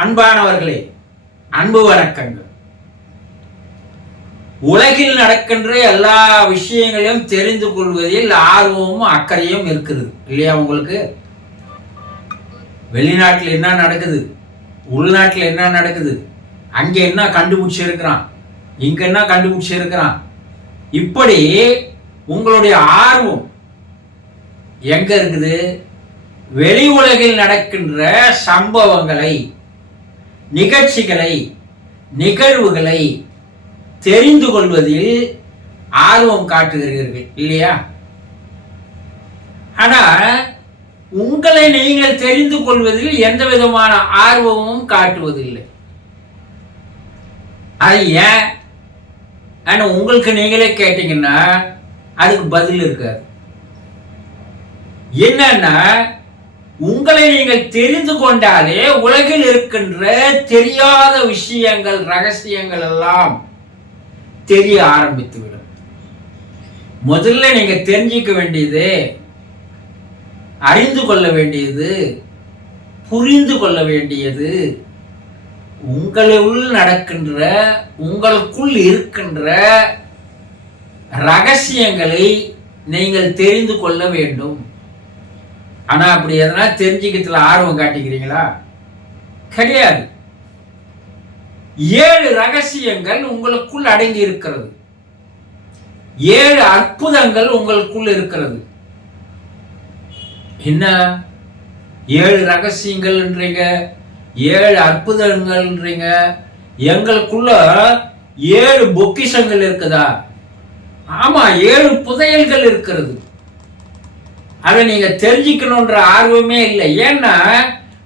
அன்பானவர்களே, அன்பு வணக்கங்கள். உலகில் நடக்கின்ற எல்லா விஷயங்களையும் தெரிந்து கொள்வதில் ஆர்வமும் அக்கறையும் இருக்குது இல்லையா? உங்களுக்கு வெளிநாட்டில் என்ன நடக்குது, உள்நாட்டில் என்ன நடக்குது, அங்கே என்ன கண்டுபிடிச்சி இருக்கிறான், இங்க என்ன கண்டுபிடிச்சி இருக்கிறான், இப்படி உங்களுடைய ஆர்வம் எங்க இருக்குது? வெளி உலகில் நடக்கின்ற சம்பவங்களை, நிகழ்ச்சிகளை, நிகழ்வுகளை தெரிந்து கொள்வதில் ஆர்வம் காட்டுகிறீர்கள் இல்லையா? ஆனா உங்களை நீங்கள் தெரிந்து கொள்வதில் எந்த விதமான ஆர்வமும் காட்டுவதில்லை. அது ஏன் உங்களுக்கு நீங்களே கேட்டீங்கன்னா அதுக்கு பதில் இருக்காது. என்னன்னா, உங்களை நீங்கள் தெரிந்து கொண்டாலே உலகில் இருக்கின்ற தெரியாத விஷயங்கள், ரகசியங்கள் எல்லாம் தெரிய ஆரம்பித்துவிடும். முதல்ல நீங்க தெரிஞ்சிக்க வேண்டியது, அறிந்து கொள்ள வேண்டியது, புரிந்து கொள்ள வேண்டியது, உங்களுக்குள் நடக்கின்ற, உங்களுக்குள் இருக்கின்ற ரகசியங்களை நீங்கள் தெரிந்து கொள்ள வேண்டும். ஆனா அப்படி எதனா தெரிஞ்சுக்கிறதுல ஆர்வம் காட்டிக்கிறீங்களா? கிடையாது. 7 ரகசியங்கள் உங்களுக்குள் அடங்கி இருக்கிறது. 7 அற்புதங்கள் உங்களுக்குள் இருக்கிறது. என்ன 7 ரகசியங்கள்ன்றீங்க, 7 அற்புதங்கள்ன்றீங்க? எங்களுக்குள்ள 7 பொக்கிஷங்கள் இருக்குதா? ஆமா, 7 புதையல்கள் இருக்கிறது. அதை நீங்க தெரிஞ்சுக்கணும்ன்ற ஆர்வமே இல்லை. ஏன்னா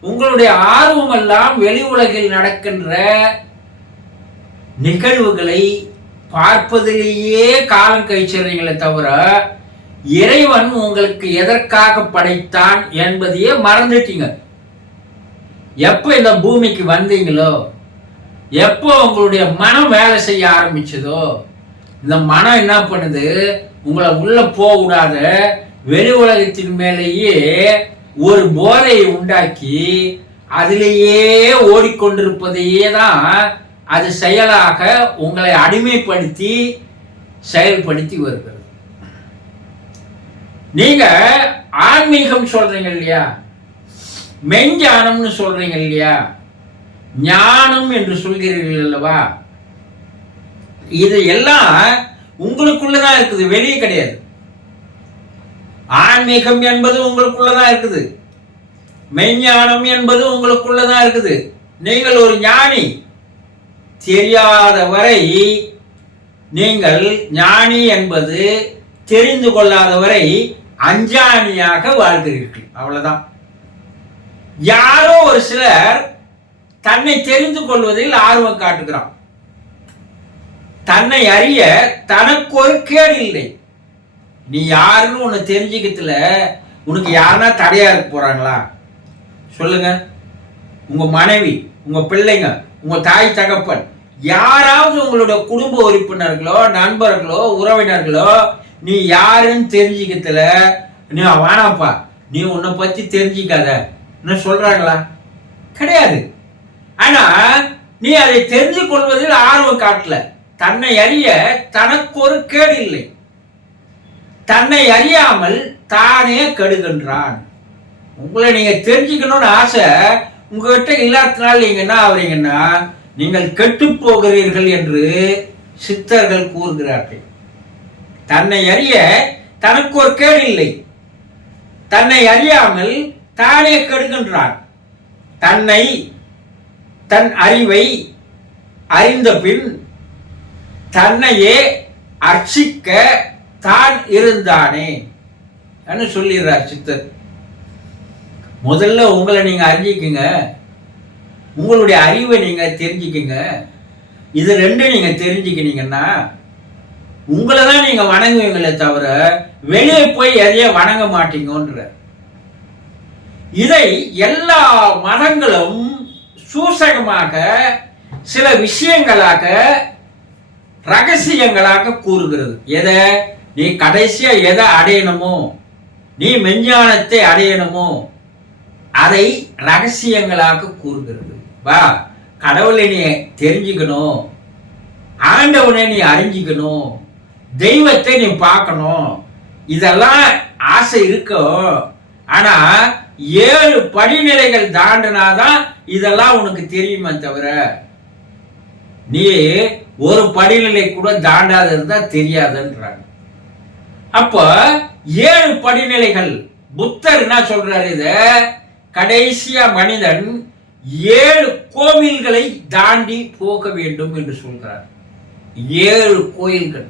உங்களுடைய ஆர்வம் எல்லாம் வெளி உலகில் நடக்கின்ற நிகழ்வுகளை பார்ப்பதிலேயே காலம் கழிச்சறீங்களே தவிர இறைவன் உங்களுக்கு எதற்காக படைத்தான் என்பதையே மறந்துட்டீங்க. எப்போ இந்த பூமிக்கு வந்தீங்களோ, எப்போ உங்களுடைய மனம் வேலை செய்ய ஆரம்பிச்சதோ, இந்த மனம் என்ன பண்ணுது, உங்களை உள்ள போக விடாத வெளி உலகத்தின் மேலேயே ஒரு போதையை உண்டாக்கி அதிலேயே ஓடிக்கொண்டிருப்பதையே தான் அது செயலாக உங்களை அடிமைப்படுத்தி செயல்படுத்தி வருகிறது. நீங்க ஆன்மீகம் சொல்றீங்க இல்லையா, மெஞ்ஞானம்னு சொல்றீங்க இல்லையா, ஞானம் என்று சொல்கிறீர்கள் அல்லவா? இது எல்லாம் உங்களுக்குள்ளதான் இருக்குது, வெளியே கிடையாது. ஆன்மீகம் என்பது உங்களுக்குள்ளதான் இருக்குது, மெய்ஞானம் என்பது உங்களுக்குள்ளதான் இருக்குது. நீங்கள் ஒரு ஞானி. தெரியாத வரை நீங்கள் ஞானி என்பது தெரிந்து கொள்ளாத வரை அஞ்ஞானியாக வாழ்கிறீர்கள். அவ்வளவுதான். யாரோ ஒரு சிலர் தன்னை தெரிந்து கொள்வதில் ஆர்வம் காட்டுகிறான். தன்னை அறிய தனக்கு ஒரு கேடு இல்லை. நீ யாருன்னு உன்னை தெரிஞ்சுக்கிறதுல உனக்கு யாருன்னா தடையா இருக்க போறாங்களா? சொல்லுங்க. உங்க மனைவி, உங்க பிள்ளைங்க, உங்க தாய் தகப்பன், யாராவது உங்களுடைய குடும்ப உறுப்பினர்களோ, நண்பர்களோ, உறவினர்களோ நீ யாருன்னு தெரிஞ்சுக்கிறதுல நீ வேணாப்பா, நீ உன்னை பத்தி தெரிஞ்சிக்காத சொல்றாங்களா? கிடையாது. ஆனா நீ அதை தெரிந்து கொள்வதில் ஆர்வம் காட்டல. தன்னை அறிய தனக்கு ஒரு கேடு இல்லை. தன்னை அறியாமல் தானே கெடுகின்றான். உங்களை நீங்க தெரிஞ்சுக்கணும்னு ஆசை உங்ககிட்ட இல்லாதனால நீங்க என்ன ஆவறீங்கன்னா, நீங்கள் கெட்டு போகிறீர்கள் என்று சித்தர்கள் கூறுகிறார்கள். தன்னை அறிய தனக்கு ஒரு கேடு இல்லை. தன்னை அறியாமல் தானே கெடுகின்றான். தன் அறிவை அறிந்த பின் தன்னையே அர்ச்சிக்க தான் இருந்தானே சொல்லிடுறார் சித்தர். முதல்ல உங்களை நீங்க அறிஞ்சிக்குங்க, உங்களுடைய அறிவை நீங்க தெரிஞ்சுக்குங்க. இது ரெண்டும் நீங்க தெரிஞ்சுக்கினீங்கன்னா உங்களை தான் நீங்க வணங்குவீங்களே தவிர வெளியே போய் எதையே வணங்க மாட்டீங்கன்ற. இதை எல்லா மதங்களும் சூசகமாக சில விஷயங்களாக, ரகசியங்களாக கூறுகிறது. எதை நீ கடைசியா எதை அடையணுமோ, நீ மெஞ்ஞானத்தை அடையணுமோ அதை ரகசியங்களாக கூறுகிறது. வா, கடவுளை நீ தெரிஞ்சுக்கணும், ஆண்டவனை நீ அறிஞ்சிக்கணும், தெய்வத்தை நீ பார்க்கணும், இதெல்லாம் ஆசை இருக்கும். ஆனா 7 படிநிலைகள் தாண்டினாதான் இதெல்லாம் உனக்கு தெரியுமே தவிர, நீ ஒரு படிநிலை கூட தாண்டாத இருந்தா தெரியாதுன்றாங்க. அப்போ 7 படிநிலைகள். புத்தர் என்ன சொல்றாரு? இத கடைசியா மனிதன் 7 கோவில்களை தாண்டி போக வேண்டும் என்று சொல்றார். 7 கோயில்கள்.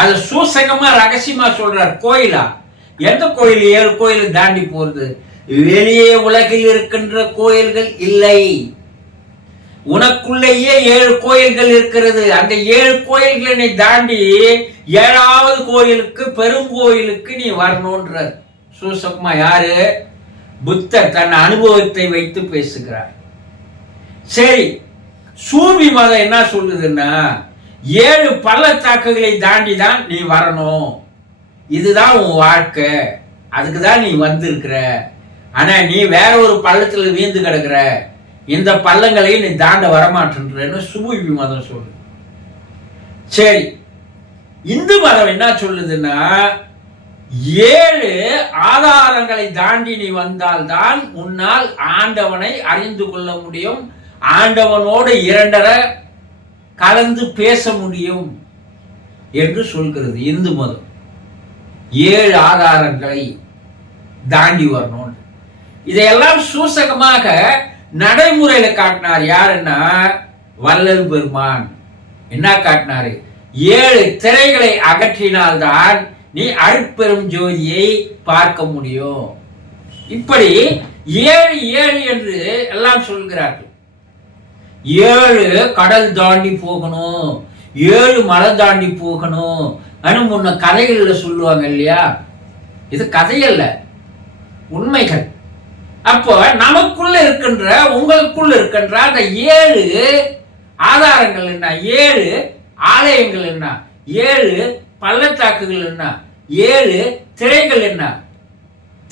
அது சூசகமா ரகசியமா சொல்றார். கோயிலா? எந்த கோயில் 7 கோயில் தாண்டி போறது? வெளியே உலகில் இருக்கின்ற கோயில்கள் இல்லை, உனக்குள்ளேயே 7 கோயில்கள் இருக்கிறது. அந்த 7 கோயில்களை நீ தாண்டி 7வது கோயிலுக்கு, பெருங்கோயிலுக்கு நீ வரணும்ன்றார் சூசகமா. யாரு? புத்தர் தன் அனுபவத்தை வைத்து பேசுகிறார். சரி, சூபி மதம் என்ன சொல்லுதுன்னா 7 பள்ளத்தாக்குகளை தாண்டி தான் நீ வரணும், இதுதான் உன் வாழ்க்கை, அதுக்கு தான் நீ வந்திருக்கிற. ஆனா நீ வேற ஒரு பள்ளத்துல வீழ்ந்து கிடக்குற, இந்த பள்ளங்களை நீ தாண்ட வரமாட்டேன்றன்னு சூபி மதம் சொல்லுது. சரி, இந்து மதம் என்ன சொல்லுதுன்னா 7 ஆதாரங்களை தாண்டி நீ வந்தால்தான் உன்னால் ஆண்டவனை அறிந்து கொள்ள முடியும், ஆண்டவனோடு 2 கலந்து பேச முடியும் என்று சொல்கிறது இந்து மதம். 7 ஆதாரங்களை தாண்டி வரணும். இதையெல்லாம் சூசகமாக நடைமுறையில காட்டினார். யாருன்னா வள்ளல் பெருமான். என்ன காட்டினாரு? 7 திரைகளை அகற்றினால்தான் நீ அருட்பெரும் ஜோதியை பார்க்க முடியும். இப்படி 7 என்று எல்லாம் சொல்கிறார்கள். 7 கடல் தாண்டி போகணும், 7 மலை தாண்டி போகணும். முன்ன கதைகள்ல சொல்லுவாங்க இல்லையா? இது கதையல்ல, உண்மைகள். அப்போ நமக்குள்ள இருக்கின்ற, உங்களுக்குள்ள இருக்கின்ற அந்த 7 ஆதாரங்கள் என்ன, 7 ஆலயங்கள் என்ன, 7 பள்ளத்தாக்குகள் என்ன, 7 திரைகள் என்ன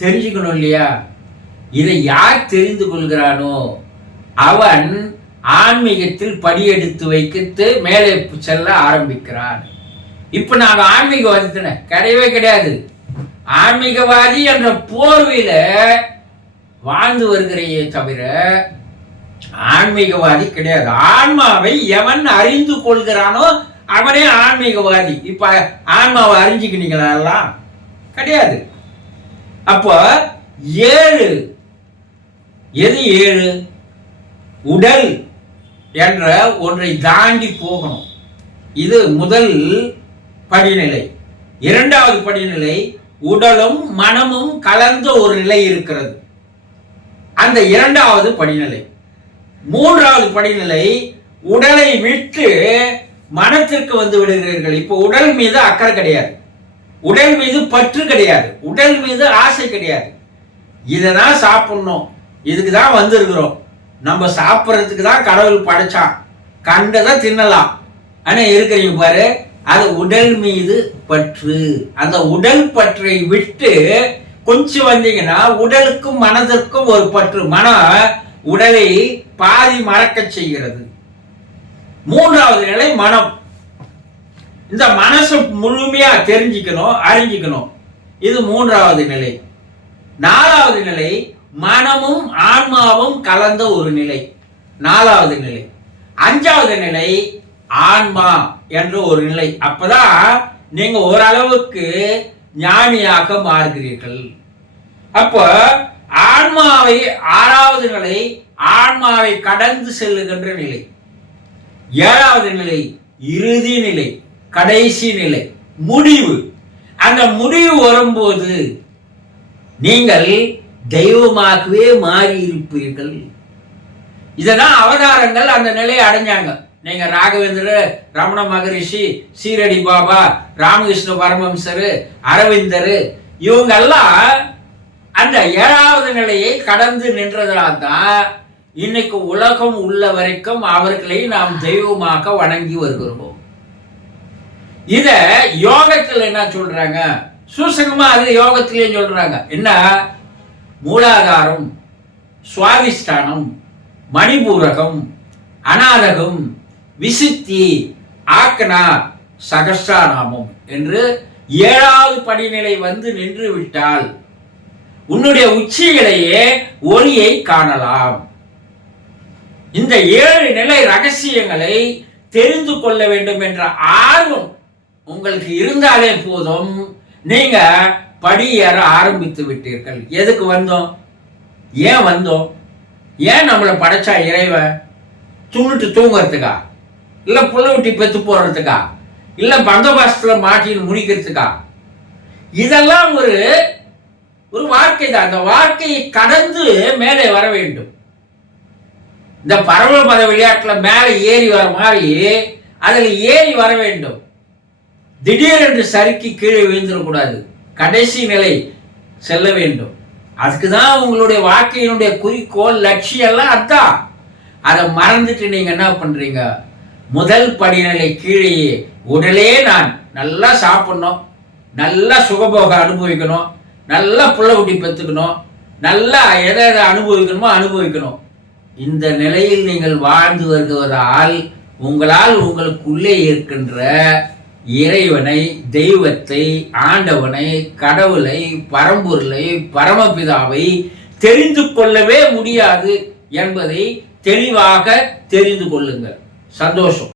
தெரிஞ்சுக்கணும் இல்லையா? இதை யார் தெரிந்து கொள்கிறானோ அவன் ஆன்மீகத்தில் படியெடுத்து வைத்து மேலே செல்ல ஆரம்பிக்கிறான். இப்ப நாங்க ஆன்மீகவாதி தானே? கிடையவே கிடையாது. ஆன்மீகவாதி என்ற போர்வையில வாழ்ந்து வருகிறையே தவிர ஆன்மீகவாதி கிடையாது. ஆன்மாவை எவன் அறிந்து கொள்கிறானோ அவனே ஆன்மீகவாதி. இப்ப ஆன்மாவை அறிஞ்சுக்கினீங்களா? கிடையாது. அப்போ 7 எது? 7 உடல் என்ற ஒன்றை தாண்டி போகணும். இது முதல் படிநிலை. 2வது படிநிலை உடலும் மனமும் கலந்த ஒரு நிலை இருக்கிறது, அந்த 2வது படிநிலை. 3வது படிநிலை உடலை விட்டு மனத்திற்கு வந்து விடுகிறீர்கள். இப்போ உடல் மீது அக்கறை கிடையாது, உடல் மீது பற்று கிடையாது, உடல் மீது ஆசை கிடையாது. இதைதான் சாப்பிடணும், இதுக்கு தான் வந்திருக்கிறோம், நம்ம சாப்பிட்றதுக்கு தான் கடவுள் படைச்சான், கண்டதை தின்னலாம். ஆனா இருக்கிறீங்க பாரு, அது உடல் மீது பற்று. அந்த உடல் பற்றை விட்டு கொஞ்சம் வந்தீங்கன்னா உடலுக்கும் மனதிற்கும் ஒரு பற்று. மனம் உடலை பாதி மறக்க செய்கிறது. 3வது நிலை மனம். இந்த மனசு முழுமையா தெரிஞ்சுக்கணும், அறிஞ்சிக்கணும். இது 3வது நிலை. 4வது நிலை மனமும் ஆன்மாவும் கலந்த ஒரு நிலை, 4வது நிலை. 5வது நிலை ஆன்மா என்ற ஒரு நிலை. அப்பதான் நீங்க ஓரளவுக்கு ஞானியாக மாறுகிறீர்கள். அப்போ ஆன்மாவை 6வது நிலை ஆன்மாவை கடந்து செல்லுகின்ற நிலை. 7வது நிலை இறுதி நிலை, கடைசி நிலை, முடிவு. அந்த முடிவு வரும்போது நீங்கள் தெய்வமாகவே மாறி இருப்பீர்கள். இதெல்லாம் அவதாரங்கள் அந்த நிலையை அடைஞ்சாங்க. நீங்க ராகவேந்திரர், ரமண மகரிஷி, சீரடி பாபா, ராமகிருஷ்ண பரமஹம்சர், அரவிந்தர், இவங்க எல்லாம் அந்த 7வது நிலையை கடந்து நின்றதால் தான் இன்னைக்கு உலகம் உள்ள வரைக்கும் அவர்களை நாம் தெய்வமாக வணங்கி வருகிறோம். இத யோகத்தில் என்ன சொல்றாங்க? சூசகமா அது யோகத்திலேயே சொல்றாங்க. என்ன? மூலாதாரம், சுவாதிஷ்டானம், மணிபூரகம், அநாதகம், விசுத்தி, ஆக்கனா, சகஸ்ராநாமம் என்று 7வது படிநிலை வந்து நின்று விட்டால் உன்னுடைய உச்சியிலேயே ஒளியை காணலாம். இந்த 7 நிலை ரகசியங்களை தெரிந்து கொள்ள வேண்டும் என்ற ஆர்வம் உங்களுக்கு இருந்தாலே போதும், நீங்க படியேற ஆரம்பித்து விட்டீர்கள். எதுக்கு வந்தோம்? ஏன் வந்தோம்? ஏன் நம்மளை படைச்சா இறைவன்? துண்ணுட்டு தூங்குறதுக்கா? இல்ல புள்ள விட்டி பெத்து போடுறதுக்கா? இல்ல பந்தோபஸ்துல மாட்டின்னு முடிக்கிறதுக்கா? இதெல்லாம் ஒரு வாழ்க்கை தான். அந்த வாழ்க்கையை கடந்து மேலே வர வேண்டும். இந்த பரமபத விளையாட்டுல மேலே ஏறி வர மாதிரி அதில் ஏறி வர வேண்டும். திடீரென்று சறுக்கி கீழே விழுந்துடக்கூடாது. கடைசி நிலை செல்ல வேண்டும். அதுக்குதான் உங்களுடைய வாழ்க்கையினுடைய குறிக்கோள், லட்சியம் எல்லாம் அதான். அதை மறந்துட்டு நீங்க என்ன பண்றீங்க? முதல் படிநிலை கீழே உடலே நான் நல்லா சாப்பிடணும், நல்லா சுகபோக அனுபவிக்கணும், நல்லா புள்ள குட்டி பெற்றுக்கணும், நல்லா எதை அனுபவிக்கணுமோ அனுபவிக்கணும். இந்த நிலையில் நீங்கள் வாழ்ந்து வருவதால் உங்களால் உங்களுக்குள்ளே இருக்கின்ற இறைவனை, தெய்வத்தை, ஆண்டவனை, கடவுளை, பரம்பொருளை, பரமபிதாவை தெரிந்து கொள்ளவே முடியாது என்பதை தெளிவாக தெரிந்து கொள்ளுங்கள். சந்தோஷம்.